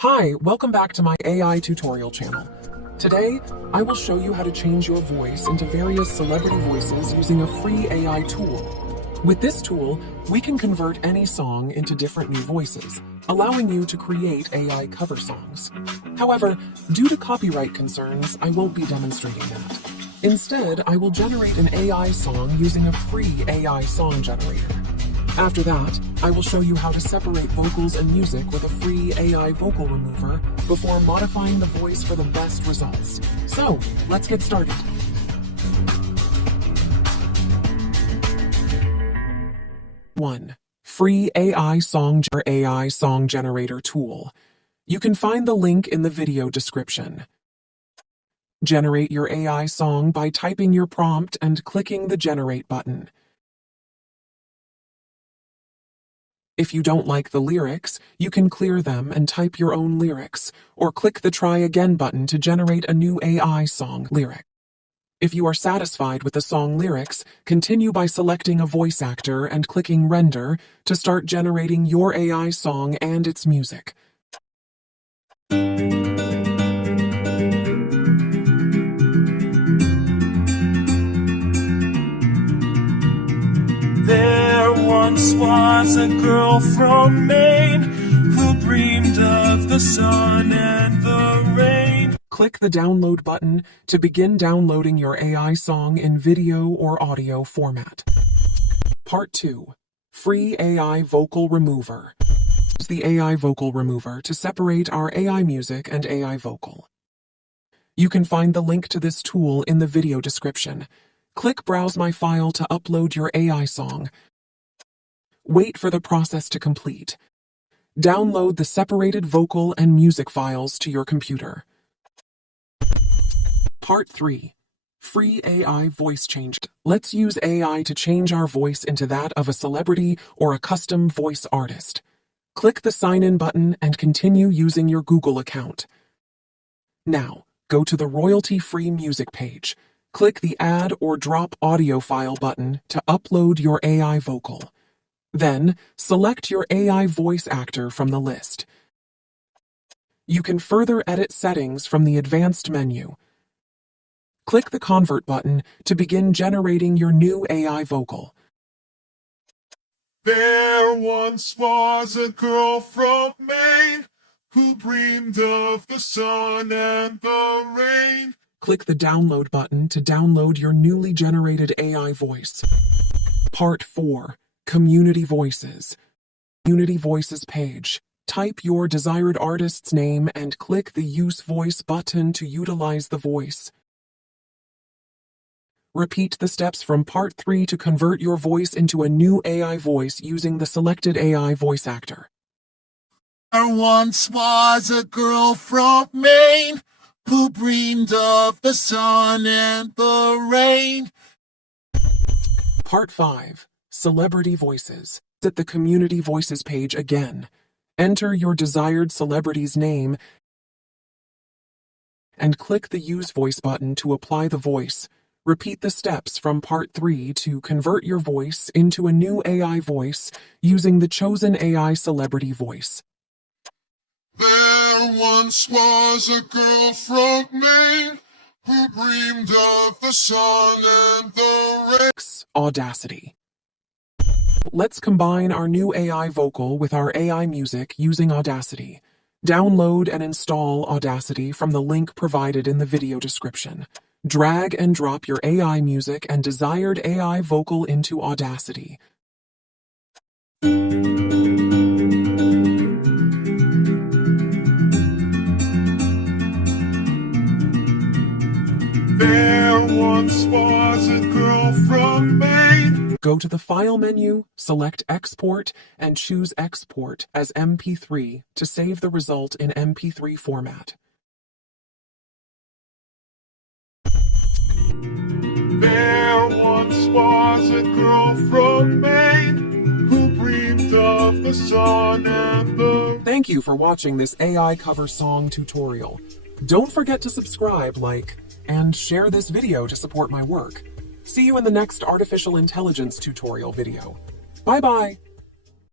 Hi, welcome back to my AI tutorial channel. Today, I will show you how to change your voice into various celebrity voices using a free AI tool. With this tool, we can convert any song into different new voices, allowing you to create AI cover songs. However, due to copyright concerns, I won't be demonstrating that. Instead, I will generate an AI song using a free AI song generator. After that, I will show you how to separate vocals and music with a free AI vocal remover before modifying the voice for the best results. So, let's get started. One, free AI song generator tool. You can find the link in the video description. Generate your AI song by typing your prompt and clicking the Generate button. If you don't like the lyrics, you can clear them and type your own lyrics, or click the Try Again button to generate a new AI song lyric. If you are satisfied with the song lyrics, continue by selecting a voice actor and clicking Render to start generating your AI song and its music. There once was a girl from Maine who dreamed of the sun and the rain. Click the Download button to begin downloading your AI song in video or audio format. Part 2. Free AI Vocal Remover. Use the AI Vocal Remover to separate our AI music and AI vocal. You can find the link to this tool in the video description. Click Browse My File to upload your AI song. Wait for the process to complete. Download the separated vocal and music files to your computer. Part 3. Free AI Voice Change. Let's use AI to change our voice into that of a celebrity or a custom voice artist. Click the Sign In button and continue using your Google account. Now, go to the royalty-free music page. Click the Add or Drop Audio File button to upload your AI vocal. Then, select your AI voice actor from the list. You can further edit settings from the Advanced menu. Click the Convert button to begin generating your new AI vocal. There once was a girl from Maine who dreamed of the sun and the rain. Click the Download button to download your newly generated AI voice. Part 4. Community Voices. Community Voices page. Type your desired artist's name and click the Use Voice button to utilize the voice. Repeat the steps from Part 3 to convert your voice into a new AI voice using the selected AI voice actor. There once was a girl from Maine who dreamed of the sun and the rain. Part 5. Celebrity Voices. Visit the Community Voices page again. Enter your desired celebrity's name and click the Use Voice button to apply the voice. Repeat the steps from Part 3 to convert your voice into a new AI voice using the chosen AI celebrity voice. There once was a girl from Maine who dreamed of the sun and the rain. Audacity. Let's combine our new AI vocal with our AI music using Audacity. Download and install Audacity from the link provided in the video description. Drag and drop your AI music and desired AI vocal into Audacity. There once was a girl from Maine. Go to the File menu, select Export, and choose Export as MP3 to save the result in MP3 format. There once was a girl from Maine who dreamed of the sun and the... Thank you for watching this AI cover song tutorial. Don't forget to subscribe, like, and share this video to support my work. See you in the next artificial intelligence tutorial video. Bye-bye!